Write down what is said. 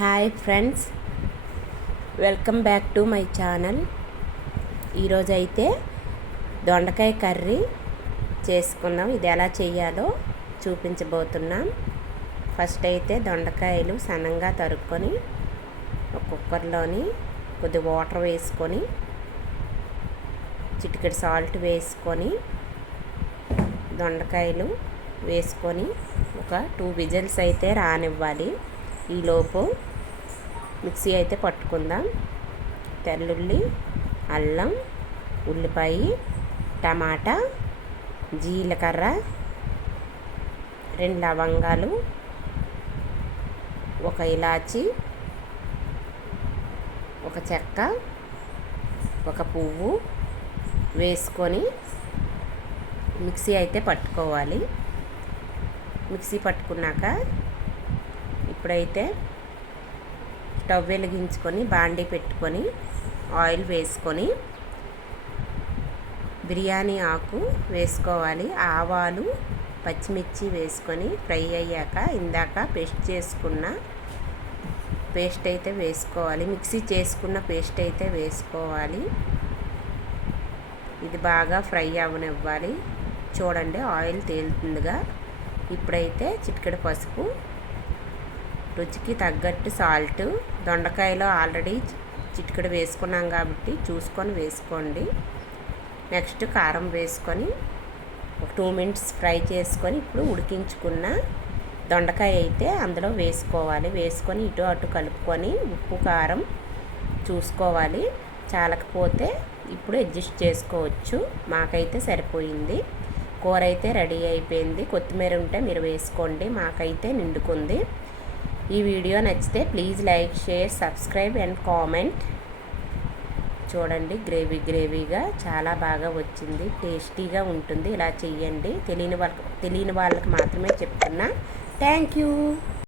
Hi friends, welcome back to my channel. ఈరోజు అయితే దొండకాయ కర్రీ చేసుకుందాం. ఇది ఎలా చేయాలో చూపించబోతున్నాం. ఫస్ట్ అయితే దొండకాయలు సన్నంగా తరుక్కొని ఒక కుక్కర్లోని కొద్ది వాటర్ వేసుకొని చిటికెడు సాల్ట్ వేసుకొని దొండకాయలు వేసుకొని ఒక 2 విజిల్స్ అయితే రానివ్వాలి. ఈలోపు మిక్సీ అయితే పట్టుకుందాం. తెల్లుల్లి, అల్లం, ఉల్లిపాయ, టమాటా, జీలకర్ర, 2 లవంగాలు, ఒక ఇలాచి, ఒక చెక్క, ఒక పువ్వు వేసుకొని మిక్సీ అయితే పట్టుకోవాలి. మిక్సీ పట్టుకున్నాక ఇప్పుడైతే స్టవ్ వెలిగించుకొని బాండీ పెట్టుకొని ఆయిల్ వేసుకొని బిర్యానీ ఆకు వేసుకోవాలి. ఆవాలు, పచ్చిమిర్చి వేసుకొని ఫ్రై అయ్యాక ఇందాక పేస్ట్ అయితే వేసుకోవాలి. మిక్సీ చేసుకున్న పేస్ట్ అయితే వేసుకోవాలి. ఇది బాగా ఫ్రై అవ్వనివ్వాలి. చూడండి, ఆయిల్ తేలుతుందిగా. ఇప్పుడైతే చిటికెడు పసుపు, రుచికి తగ్గట్టు సాల్ట్, దొండకాయలో ఆల్రెడీ చిటికెడు వేసుకున్నాం కాబట్టి చూసుకొని వేసుకోండి. నెక్స్ట్ కారం వేసుకొని ఒక 2 మినిట్స్ ఫ్రై చేసుకొని ఇప్పుడు ఉడికించుకున్న దొండకాయ అయితే అందులో వేసుకోవాలి. వేసుకొని ఇటు అటు కలుపుకొని ఉప్పు కారం చూసుకోవాలి. చాలకపోతే ఇప్పుడు అడ్జస్ట్ చేసుకోవచ్చు. మాకైతే సరిపోయింది. కూర అయితే రెడీ అయిపోయింది. కొత్తిమీర ఉంటే మీరు వేసుకోండి. మాకైతే నిండుకుంది. ఈ వీడియో నచ్చితే please like, share, subscribe and comment. చూడండి, గ్రేవీగా చాలా బాగా వచ్చింది. టేస్టీగా ఉంటుంది. ఇలా చెయ్యండి. తెలియని వాళ్ళకి మాత్రమే చెప్తున్నా. Thank you.